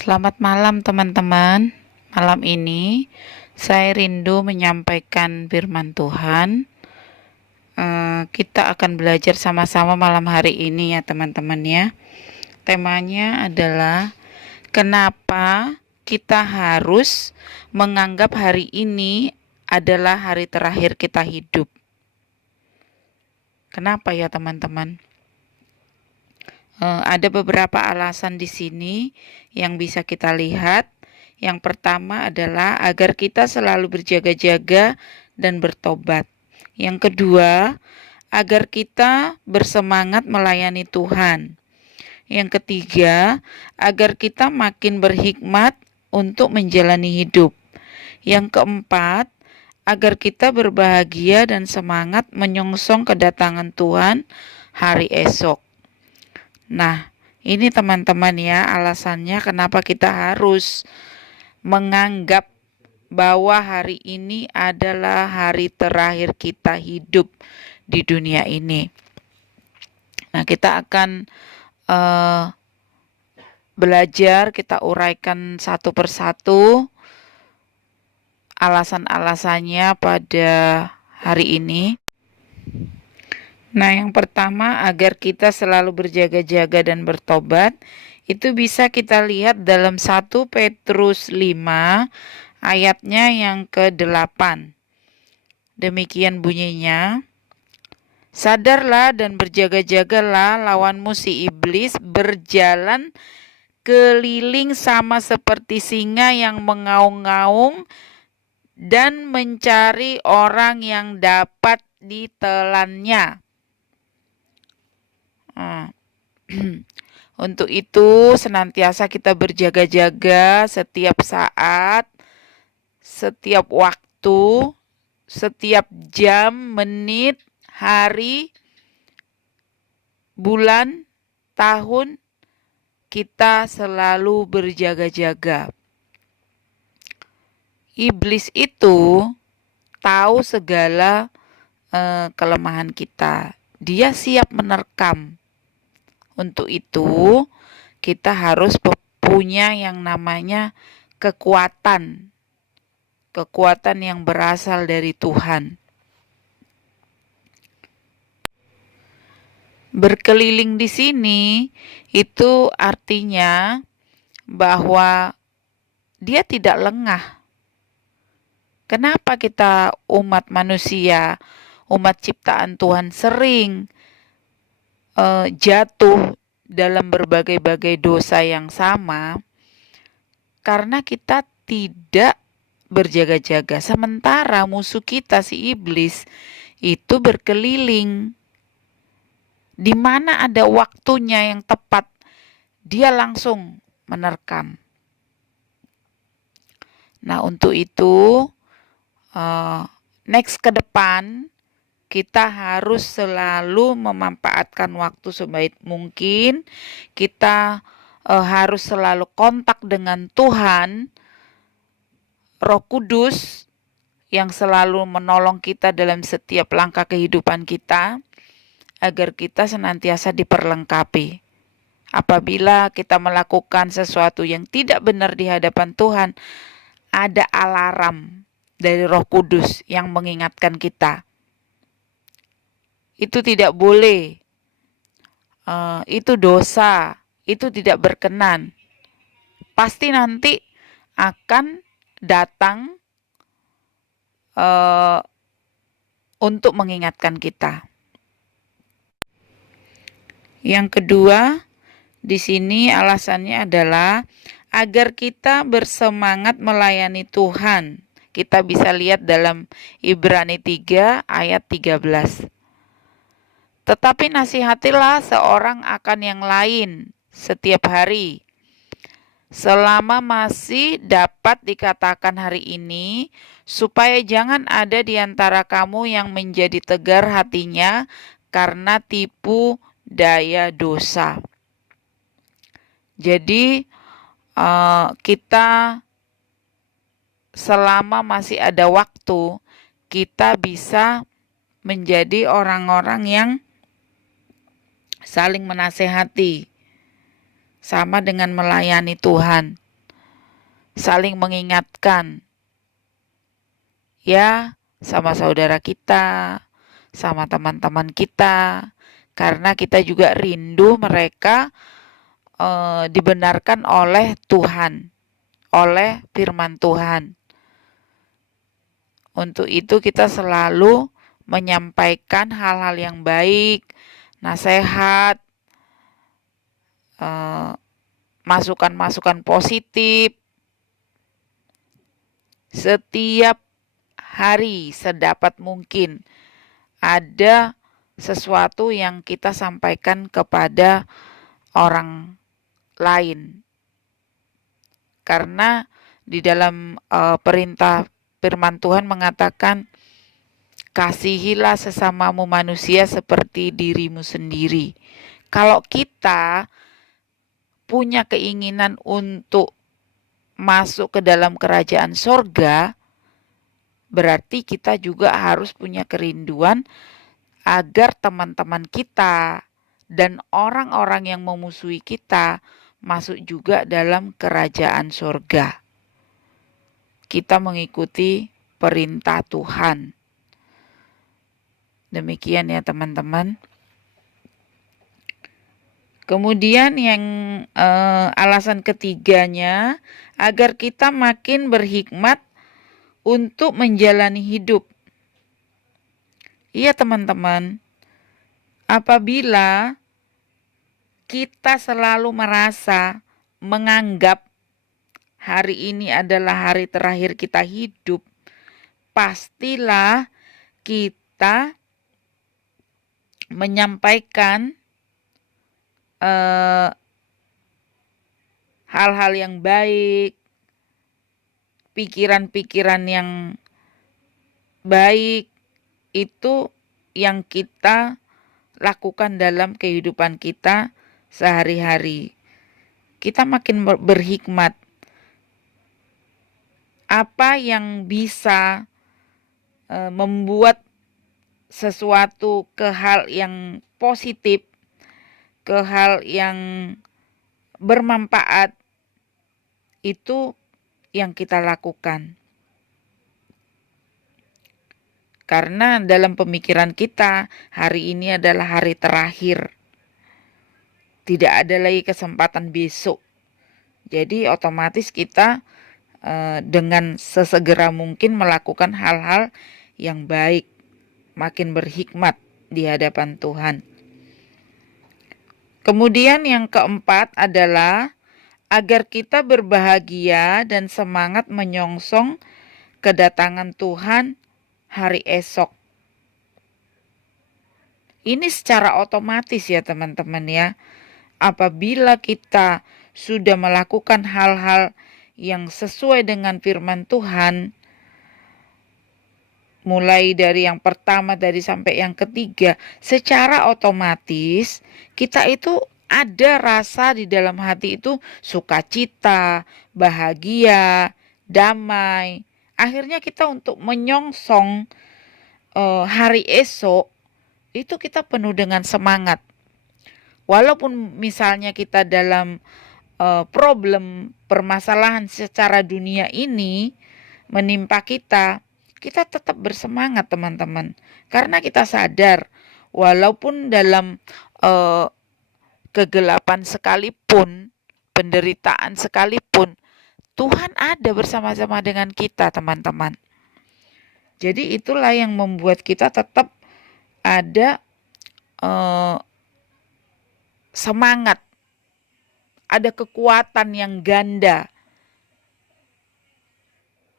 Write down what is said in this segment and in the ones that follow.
Selamat malam teman-teman. Malam ini saya rindu menyampaikan firman Tuhan. Kita akan belajar sama-sama malam hari ini ya teman-teman ya. Temanya adalah kenapa kita harus menganggap hari ini adalah hari terakhir kita hidup. Kenapa ya teman-teman? Ada beberapa alasan di sini yang bisa kita lihat. Yang pertama adalah agar kita selalu berjaga-jaga dan bertobat. Yang kedua, agar kita bersemangat melayani Tuhan. Yang ketiga, agar kita makin berhikmat untuk menjalani hidup. Yang keempat, agar kita berbahagia dan semangat menyongsong kedatangan Tuhan hari esok. Nah, ini teman-teman ya alasannya kenapa kita harus menganggap bahwa hari ini adalah hari terakhir kita hidup di dunia ini. Nah, kita akan belajar, kita uraikan satu persatu alasan-alasannya pada hari ini. Nah, yang pertama agar kita selalu berjaga-jaga dan bertobat, itu bisa kita lihat dalam 1 Petrus 5 ayatnya yang ke-8. Demikian bunyinya, sadarlah dan berjaga-jagalah, lawanmu si iblis berjalan keliling sama seperti singa yang mengaung-ngaung dan mencari orang yang dapat ditelannya. Untuk itu senantiasa kita berjaga-jaga setiap saat, setiap waktu, setiap jam, menit, hari, bulan, tahun, kita selalu berjaga-jaga. Iblis itu tahu segala kelemahan kita. Dia siap menerkam. Untuk itu, kita harus punya yang namanya kekuatan. Kekuatan yang berasal dari Tuhan. Berkeliling di sini itu artinya bahwa dia tidak lengah. Kenapa kita umat manusia, umat ciptaan Tuhan sering jatuh dalam berbagai-bagai dosa yang sama? Karena kita tidak berjaga-jaga. Sementara musuh kita si iblis itu berkeliling. Di mana ada waktunya yang tepat, dia langsung menerkam. Nah, untuk itu next ke depan kita harus selalu memanfaatkan waktu sebaik mungkin. Kita harus selalu kontak dengan Tuhan, Roh Kudus yang selalu menolong kita dalam setiap langkah kehidupan kita, agar kita senantiasa diperlengkapi. Apabila kita melakukan sesuatu yang tidak benar di hadapan Tuhan, ada alarm dari Roh Kudus yang mengingatkan kita. Itu tidak boleh, itu dosa, itu tidak berkenan. Pasti nanti akan datang untuk mengingatkan kita. Yang kedua, di sini alasannya adalah agar kita bersemangat melayani Tuhan. Kita bisa lihat dalam Ibrani 3 ayat 13. Tetapi nasihatilah seorang akan yang lain setiap hari, selama masih dapat dikatakan hari ini, supaya jangan ada di antara kamu yang menjadi tegar hatinya karena tipu daya dosa. Jadi kita selama masih ada waktu, kita bisa menjadi orang-orang yang saling menasehati, sama dengan melayani Tuhan. saling mengingatkan, ya, sama saudara kita, sama teman-teman kita, karena kita juga rindu mereka dibenarkan oleh Tuhan, oleh firman Tuhan. Untuk itu kita selalu menyampaikan hal-hal yang baik, nasihat, masukan-masukan positif setiap hari sedapat mungkin. Ada sesuatu yang kita sampaikan kepada orang lain. Karena di dalam perintah firman Tuhan mengatakan, kasihilah sesamamu manusia seperti dirimu sendiri. Kalau kita punya keinginan untuk masuk ke dalam kerajaan sorga, berarti kita juga harus punya kerinduan agar teman-teman kita dan orang-orang yang memusuhi kita masuk juga dalam kerajaan sorga. Kita mengikuti perintah Tuhan. Demikian ya teman-teman. Kemudian yang alasan ketiganya, agar kita makin berhikmat untuk menjalani hidup. Iya teman-teman, apabila kita selalu merasa, menganggap hari ini adalah hari terakhir kita hidup, pastilah kita menyampaikan hal-hal yang baik, pikiran-pikiran yang baik, itu yang kita lakukan dalam kehidupan kita sehari-hari. Kita makin berhikmat. Apa yang bisa membuat sesuatu ke hal yang positif, ke hal yang bermanfaat, itu yang kita lakukan. Karena dalam pemikiran kita, hari ini adalah hari terakhir. Tidak ada lagi kesempatan besok. Jadi otomatis kita dengan sesegera mungkin melakukan hal-hal yang baik, makin berhikmat di hadapan Tuhan. Kemudian yang keempat adalah agar kita berbahagia dan semangat menyongsong kedatangan Tuhan hari esok. Ini secara otomatis ya teman-teman ya. Apabila kita sudah melakukan hal-hal yang sesuai dengan firman Tuhan, mulai dari yang pertama dari sampai yang ketiga, secara otomatis kita itu ada rasa di dalam hati itu sukacita, bahagia, damai. Akhirnya kita untuk menyongsong hari esok itu kita penuh dengan semangat. Walaupun misalnya kita dalam problem, permasalahan secara dunia ini menimpa kita, kita tetap bersemangat teman-teman. Karena kita sadar walaupun dalam kegelapan sekalipun, penderitaan sekalipun, Tuhan ada bersama-sama dengan kita teman-teman. Jadi itulah yang membuat kita tetap ada semangat, ada kekuatan yang ganda.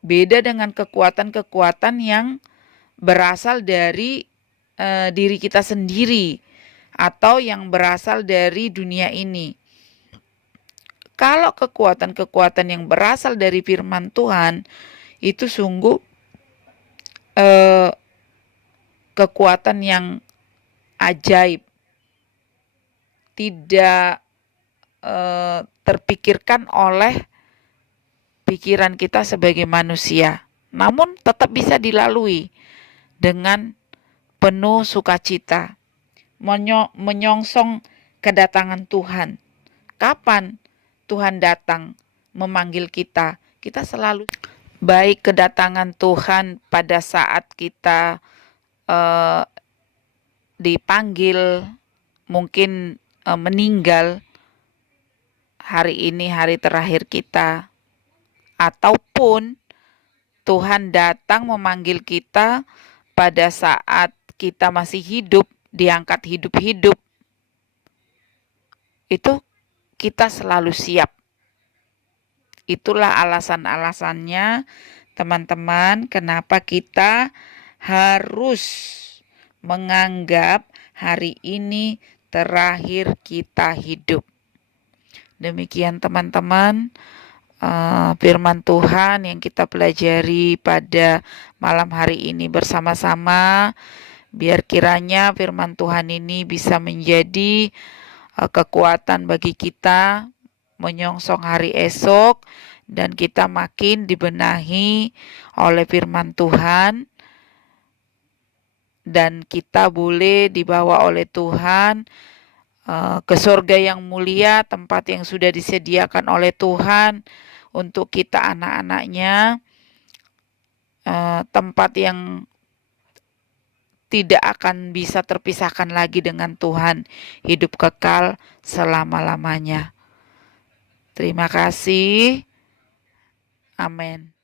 Beda dengan kekuatan-kekuatan yang berasal dari diri kita sendiri atau yang berasal dari dunia ini. Kalau kekuatan-kekuatan yang berasal dari firman Tuhan itu sungguh kekuatan yang ajaib, tidak terpikirkan oleh pikiran kita sebagai manusia, namun tetap bisa dilalui dengan penuh sukacita, menyongsong kedatangan Tuhan. Kapan Tuhan datang memanggil kita? kita selalu baik kedatangan Tuhan pada saat kita dipanggil, mungkin meninggal, hari ini hari terakhir kita, ataupun Tuhan datang memanggil kita pada saat kita masih hidup, diangkat hidup-hidup, itu kita selalu siap. Itulah alasan-alasannya, teman-teman, kenapa kita harus menganggap hari ini terakhir kita hidup. Demikian teman-teman, firman Tuhan yang kita pelajari pada malam hari ini bersama-sama. Biar kiranya firman Tuhan ini bisa menjadi kekuatan bagi kita menyongsong hari esok, dan kita makin dibenahi oleh firman Tuhan, dan kita boleh dibawa oleh Tuhan ke surga yang mulia, tempat yang sudah disediakan oleh Tuhan untuk kita anak-anaknya, tempat yang tidak akan bisa terpisahkan lagi dengan Tuhan, hidup kekal selama-lamanya. Terima kasih. Amin.